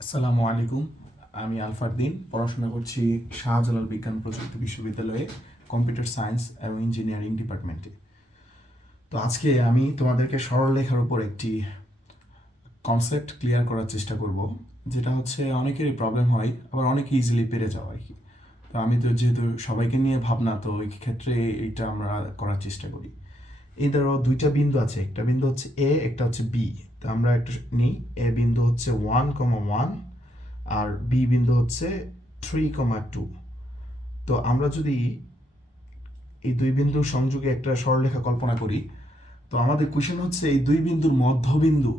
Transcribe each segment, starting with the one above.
আসসালামু আলাইকুম। আমি আলফারদিন পড়াশোনা করছি শাহজালাল বিজ্ঞান প্রযুক্তি বিশ্ববিদ্যালয়ে কম্পিউটার সায়েন্স এবং ইঞ্জিনিয়ারিং ডিপার্টমেন্টে। তো আজকে আমি তোমাদেরকে সরলরেখার উপর একটি কনসেপ্ট ক্লিয়ার করার চেষ্টা করব, যেটা হচ্ছে অনেকেরই প্রবলেম হয়, আবার অনেকে ইজিলি পেরে যাওয়া আর কি। তো আমি তো যেহেতু সবাইকে নিয়ে ভাবনা, তো এই ক্ষেত্রে এইটা আমরা করার চেষ্টা করি। এই ধরো দুইটা বিন্দু আছে, একটা বিন্দু হচ্ছে এ, একটা হচ্ছে বি। তো আমরা একটা নিই, এ বিন্দু হচ্ছে 1,1 আর বি বিন্দু হচ্ছে 3,2। তো আমরা যদি এই দুই বিন্দুর সংযোগে একটা সরলরেখা কল্পনা করি, তো আমাদের কোশ্চেন হচ্ছে এই দুই বিন্দুর মধ্যবিন্দু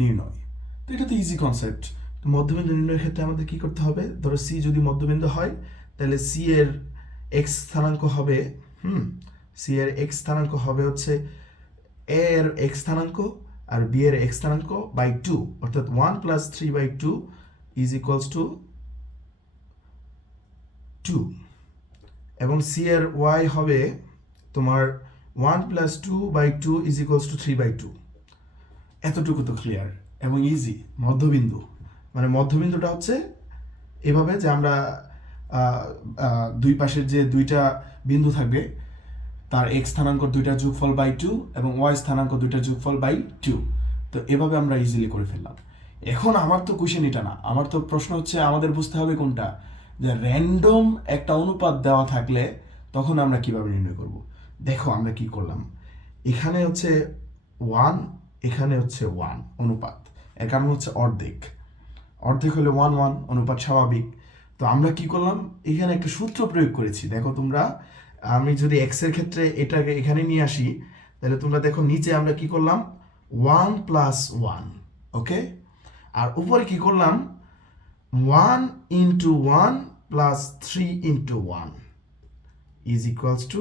নির্ণয়। তো এটা তো ইজি কনসেপ্ট। তো মধ্যবিন্দু নির্ণয়ের ক্ষেত্রে আমাদের কি করতে হবে? ধরো সি যদি মধ্যবিন্দু হয়, তাহলে সি এর এক্স স্থানাঙ্ক হবে সি এর এক্স স্থানাঙ্ক হবে হচ্ছে এ এর এক্স স্থানাঙ্ক আর বি এর এক্স স্থানাঙ্ক বাই 2, অর্থাৎ 1+3/2 ইজ ইকুয়ালস টু 2। এবং সি এর ওয়াই হবে তোমার 1+2/2 ইজ ইকুয়ালস টু 3/2। এতটুকু তো ক্লিয়ার এবং ইজি। মধ্যবিন্দু মানে মধ্যবিন্দুটা হচ্ছে এভাবে যে আমরা দুই পাশের যে দুইটা বিন্দু থাকবে তার এক্স স্থানাঙ্ক দুইটা যোগফল বাই 2 এবং ওয়াই স্থানাঙ্ক দুইটা যোগফল বাই 2। তো এভাবে আমরা ইজিলি করে ফেললাম। এখন আমার তো কোশ্চেন এটা না, আমার তো প্রশ্ন হচ্ছে আমাদের বুঝতে হবে কোনটা, যে র্যান্ডম একটা অনুপাত দেওয়া থাকলে তখন আমরা কিভাবে নির্ণয় করব। দেখো আমরা কি করলাম, এখানে হচ্ছে 1, এখানে হচ্ছে 1 অনুপাত, এর কারণ হচ্ছে অর্ধেক। অর্ধেক হলে 1 1 অনুপাত স্বাভাবিক। তো আমরা কি করলাম, এখানে একটা সূত্র প্রয়োগ করেছি। দেখো তোমরা, আমি যদি এক্স এর ক্ষেত্রে এটাকে এখানে নিয়ে আসি, তাহলে তোমরা দেখো নিচে আমরা কি করলাম 1+1, ওকে। আর উপরে কি করলাম 1 × 1 + 3 × 1 ইজ ইকুয়ালস টু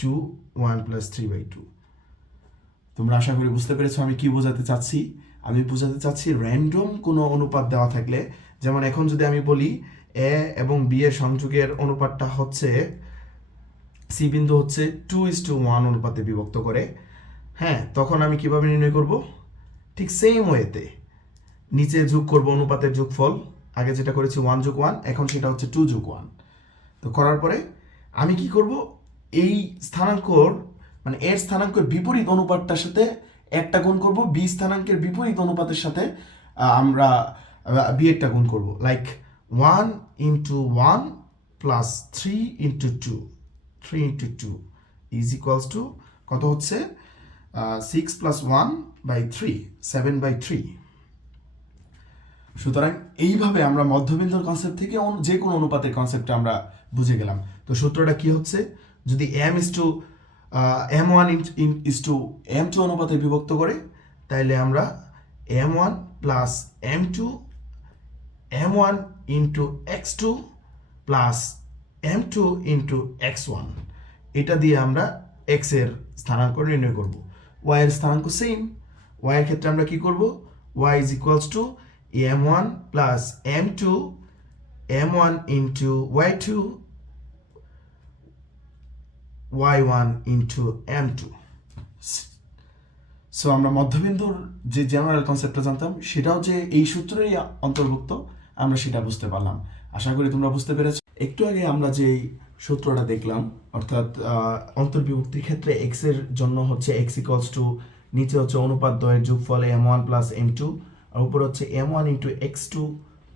2, 1+3/2। তোমরা আশা করি বুঝতে পেরেছো আমি কি বোঝাতে চাচ্ছি। আমি বোঝাতে চাচ্ছি র্যান্ডম কোনো অনুপাত দেওয়া থাকলে, যেমন এখন যদি আমি বলি এ এবং বি এর সংযোগের অনুপাতটা হচ্ছে, সি বিন্দু হচ্ছে 2:1 অনুপাতে বিভক্ত করে, হ্যাঁ, তখন আমি কিভাবে নির্ণয় করব? ঠিক সেম ওয়েতে নিচে যোগ করব অনুপাতের যোগফল। আগে যেটা করেছি 1+1, এখন সেটা হচ্ছে 2+1। তো করার পরে আমি কি করব, এই স্থানাঙ্কর মানে এর স্থানাঙ্কের বিপরীত অনুপাতটার সাথে একটা গুণ করব, বি স্থানাঙ্কের বিপরীত অনুপাতের সাথে আমরা বি একটা গুণ করব, লাইক 1 × 1 + 3 × 2, 3 × 2 ইজ ইকুয়ালস টু কত হচ্ছে 6+1/3, 7/3। সুতরাং এইভাবে আমরা মধ্যবিন্দুর কনসেপ্ট থেকে যে কোনো অনুপাতের কনসেপ্টটা আমরা বুঝে গেলাম। তো সূত্রটা কি হচ্ছে, যদি m1 = m2 অনুপাতে বিভক্ত করে, তাইলে আমরা m1 + m2 m1 × x2 + m2 × x1, এটা দিয়ে আমরা x এর স্থানাঙ্ক নির্ণয় করব। y এর স্থানাঙ্ক সেম, y এর ক্ষেত্রে আমরা কি করব, y is equals to m1 + m2 m1 × y2 y1 × m2। So আমরা মধ্যবিন্দুর যে জেনারেল কনসেপ্টটা জানতাম সেটাও যে এই সূত্রেই অন্তর্ভুক্ত, আমরা সেটা বুঝতে পারলাম। আশা করি তোমরা বুঝতে পেরেছ। একটু আগে আমরা যে সূত্রটা দেখলাম, অর্থাৎ অন্তর্বিভক্তির ক্ষেত্রে এক্স এর জন্য হচ্ছে এক্স ইকুয়ালস টু, নিচে হচ্ছে অনুপাত দ্বয়ের যোগফল m1 + m2, আর উপর হচ্ছে m1 × x2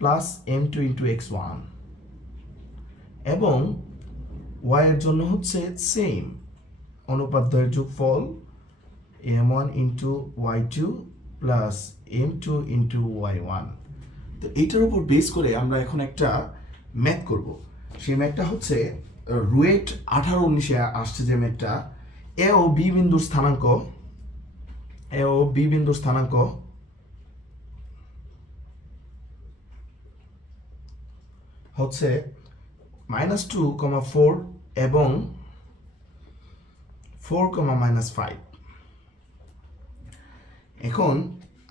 + m2 × x1, এবং y এর জন্য হচ্ছে সেম অনুপাত দ্বয়ের যোগফল m1 × y2 + m2 × y1। তো এইটার উপর বেস করে আমরা এখন একটা ম্যাথ করব। সেই ম্যাথটা হচ্ছে রুয়েট 18-19-এ আসছে যে ম্যাথটা, এ ও বি বিন্দুর স্থানাঙ্ক হচ্ছে -2, 4 এবং 4, -5। এখন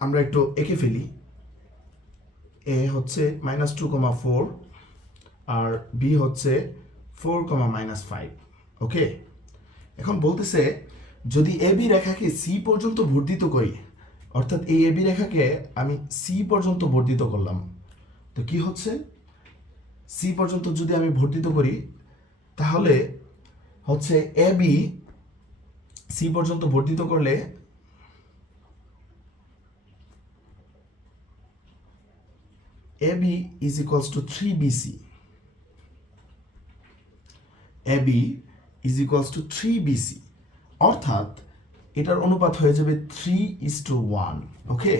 আমরা একটু এঁকে ফেলি, এ হচ্ছে -2, 4 আর বি হচ্ছে 4, -5, ওকে। এখন বলতেছে যদি এ বি রেখাকে সি পর্যন্ত বর্ধিত করি, অর্থাৎ এই এবি রেখাকে আমি সি পর্যন্ত বর্ধিত করলাম। তো কি হচ্ছে, সি পর্যন্ত যদি আমি বর্ধিত করি তাহলে হচ্ছে এবি সি পর্যন্ত বর্ধিত করলে AB is equals to 3BC। AB is equals to 3BC, অর্থাৎ এটার অনুপাত হয়ে যাবে 3:1। ওকে,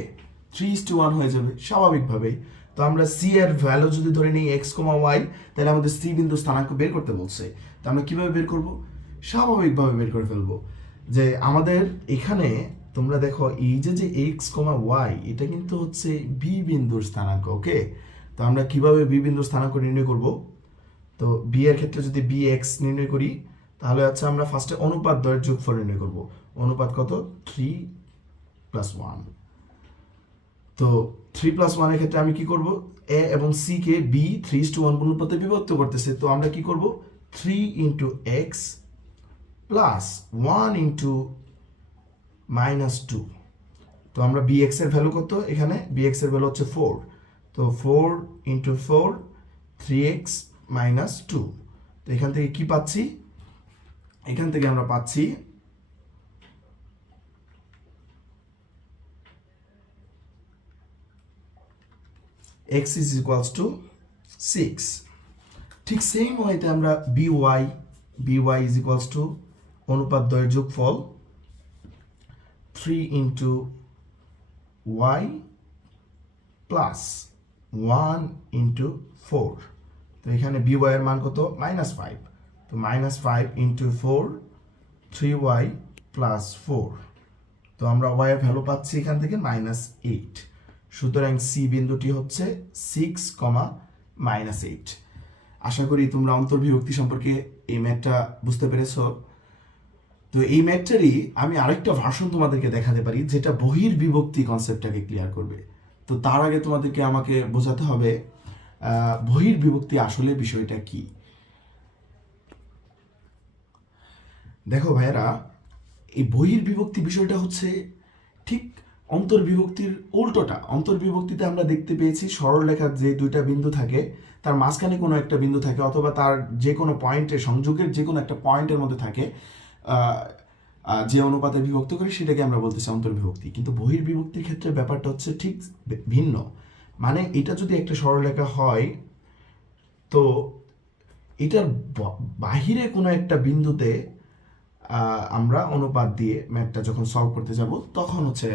3:1 হয়ে যাবে স্বাভাবিকভাবেই। তো আমরা সি এর ভ্যালু যদি ধরে নিই এক্স কমা ওয়াই, তাহলে আমাদের সি বিন্দু স্থানাঙ্ক বের করতে বলছে। তো আমরা কিভাবে বের করব? স্বাভাবিকভাবে বের করে ফেলবো। যে আমাদের এখানে তোমরা দেখো এই যে এক্স কমা ওয়াই, এটা কিন্তু হচ্ছে বি বিন্দুর স্থানাঙ্ক। ওকে, তো আমরা কিভাবে বি বিন্দুর স্থানাঙ্ক নির্ণয় করব? তো বি এর ক্ষেত্রে যদি বি এক্স নির্ণয় করি তাহলে হচ্ছে আমরা ফার্স্টে অনুপাত দ্বয়ের যোগফল নির্ণয় করব। অনুপাত কত? 3+1। তো 3+1 এর ক্ষেত্রে আমি কি করব? এ এবং সি কে বি 3:1 অনুপাতে বিভক্ত করতেছে। তো আমরা কি করব? 3 × x প্লাস 1 × -2। তো আমরা bx এর ভ্যালু কত? এখানে bx এর ভ্যালু হচ্ছে 4। তো 4 × 4 3x - 2। তো এখান থেকে কি পাচ্ছি? এখান থেকে আমরা পাচ্ছি x is equals to 6। ঠিক সেম ওয়েতে আমরা by is equals to অনুপাত দ্বয়ের যোগফল 3 × y প্লাস 1 × 4। তো এখানে by এর মান কত? -5। তো -5 × 4 3y প্লাস 4। তো আমরা y এর ভ্যালু পাচ্ছি এখান থেকে -8। সুতরাং সি বিন্দুটি হচ্ছে 6, আশা করি তোমরা অন্তর্বিভক্তি সম্পর্কে এই ম্যাথটা বুঝতে পেরেছো। তো এই ম্যাথটারই আমি আরেকটা ভার্সন তোমাদেরকে দেখাতে পারি যেটা বহির্বিভক্তি কনসেপ্টটাকে ক্লিয়ার করবে। তো তার আগে তোমাদেরকে আমাকে বোঝাতে হবে বহির্বিভক্তি আসলে বিষয়টা কি। দেখো ভাইয়েরা, এই বহির্বিভক্তি বিষয়টা হচ্ছে ঠিক অন্তর্বিভক্তির উল্টোটা। অন্তর্বিভক্তিতে আমরা দেখতে পেয়েছি সরলরেখার যে দুইটা বিন্দু থাকে তার মাঝখানে কোনো একটা বিন্দু থাকে, অথবা তার যে কোনো পয়েন্টে সংযোগের যে কোনো একটা পয়েন্টের মধ্যে থাকে যে অনুপাতে বিভক্ত করে সেটাকে আমরা বলতেছি অন্তর্বিভক্তি। কিন্তু বহির্বিভক্তির ক্ষেত্রে ব্যাপারটা হচ্ছে ঠিক ভিন্ন। মানে এটা যদি একটা সরলরেখা হয় তো এটার বাহিরে কোনো একটা বিন্দুতে আমরা অনুপাত দিয়ে ম্যাথটা যখন সলভ করতে যাব তখন হচ্ছে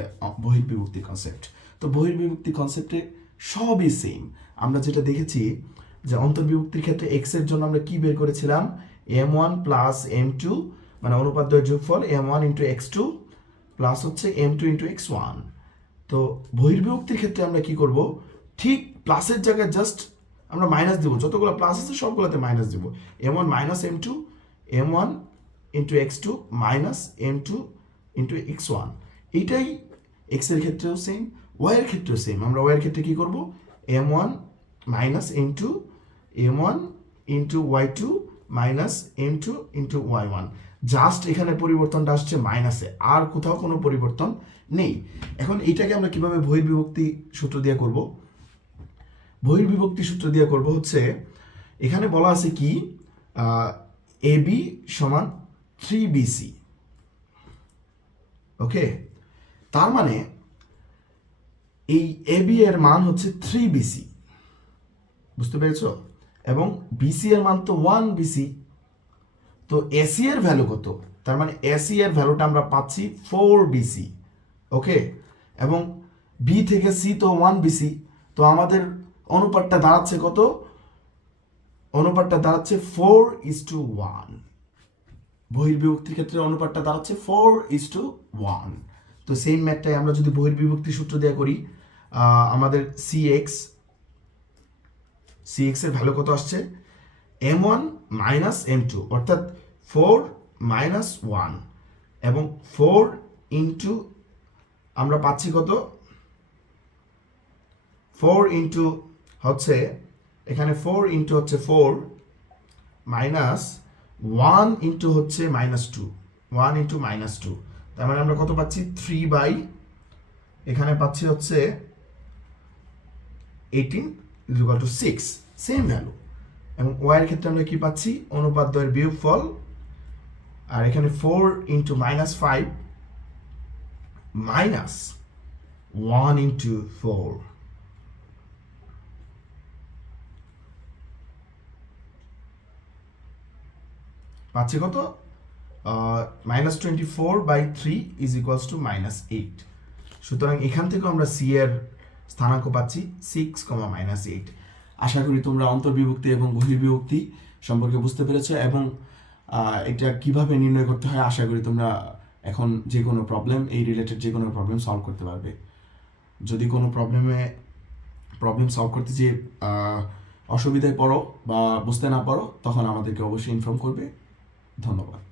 বহির্বিভক্তি কনসেপ্ট। তো বহির্বিভক্তি কনসেপ্টে সবই সেম। আমরা যেটা দেখেছি যে অন্তর্বিভক্তির ক্ষেত্রে x এর জন্য আমরা কি বের করেছিলাম? m1 প্লাস m2, মানে অনুপাত দ্বয়ের যোগফল m1 × x2 প্লাস হচ্ছে m2 × x1। তো বহির্বিভক্তির ক্ষেত্রে আমরা কি করব? ঠিক প্লাসের জায়গায় জাস্ট আমরা মাইনাস দেবো, যতগুলো প্লাস আছে সবগুলোতে মাইনাস দেবো। m1 - m2, m1 × x2 - m2 × x1। এইটাই x এর ক্ষেত্রেও সেম, y এর ক্ষেত্রেও সেম। আমরা y এর ক্ষেত্রে কি করব? m1 - m2, m1 × y2 - m2 × y1। Just এখানে পরিবর্তনটা আসছে মাইনাসে, আর কোথাও কোনো পরিবর্তন নেই। এখন এইটাকে আমরা কিভাবে বহির্বিভক্তি সূত্র দিয়ে করব? বহির্বিভক্তি সূত্র দিয়ে করব হচ্ছে, এখানে বলা আছে কি ab সমান 3BC। ওকে, তার মানে এই AB এর মান হচ্ছে 3BC, বুঝতে পেরেছো? এবং BC এর মান তো 1BC। তো AC এর ভ্যালু কত? তার মানে AC এর ভ্যালুটা আমরা পাচ্ছি 4BC। ওকে, এবং B থেকে C তো 1BC। তো আমাদের অনুপাতটা দাঁড়াচ্ছে কত? অনুপাতটা দাঁড়াচ্ছে 4:1। বহির্বিভক্তির ক্ষেত্রে অনুপাতটা দাঁড়াচ্ছে 4:1। তো সেম ম্যাথটাই আমরা যদি বহির্বিভক্তি সূত্র দিয়ে করি, আমাদের cx এর ভ্যালু কত আসছে? m1 - m2, অর্থাৎ 4 - 1, এবং 4 × আমরা পাচ্ছি কত? 4 × হচ্ছে এখানে 4 × হচ্ছে 4 মাইনাস 1 × হচ্ছে -2, 1 × -2। তার মানে আমরা কত পাচ্ছি? 3/2 এখানে পাচ্ছি হচ্ছে 18 ইকুয়াল টু 6, সেম ভ্যালু। এবং ওয়াই এর ক্ষেত্রে আমরা কি পাচ্ছি, অনুপাত দ্বয়ের বিয়োগফল, আর এখানে 4 ইন্টু -5 মাইনাস 1 ইন্টু 4, পাচ্ছি কত, -24/3 ইজ ইকুয়ালস টু -8। সুতরাং এখান থেকে আমরা সি এর স্থানাঙ্ক পাচ্ছি 6, আশা করি তোমরা অন্তর্বিভক্তি এবং বহির্বিভক্তি সম্পর্কে বুঝতে পেরেছো, এবং এটা কিভাবে নির্ণয় করতে হয় আশা করি তোমরা এখন যে কোনো প্রবলেম, এই রিলেটেড যে কোনো প্রবলেম সলভ করতে পারবে। যদি কোনো প্রবলেম সলভ করতে যে অসুবিধায় পড়ো বা বুঝতে না পারো, তখন আমাদেরকে অবশ্যই ইনফর্ম করবে। ধন্যবাদ।